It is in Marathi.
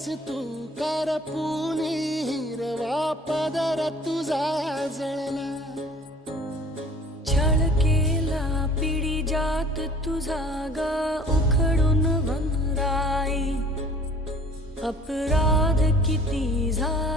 केस तू करपुनी हिरवा पदर तुझा जळला. छळ केला पिढी जात तुझा ग उखडून वनराई. अपराध किती झाला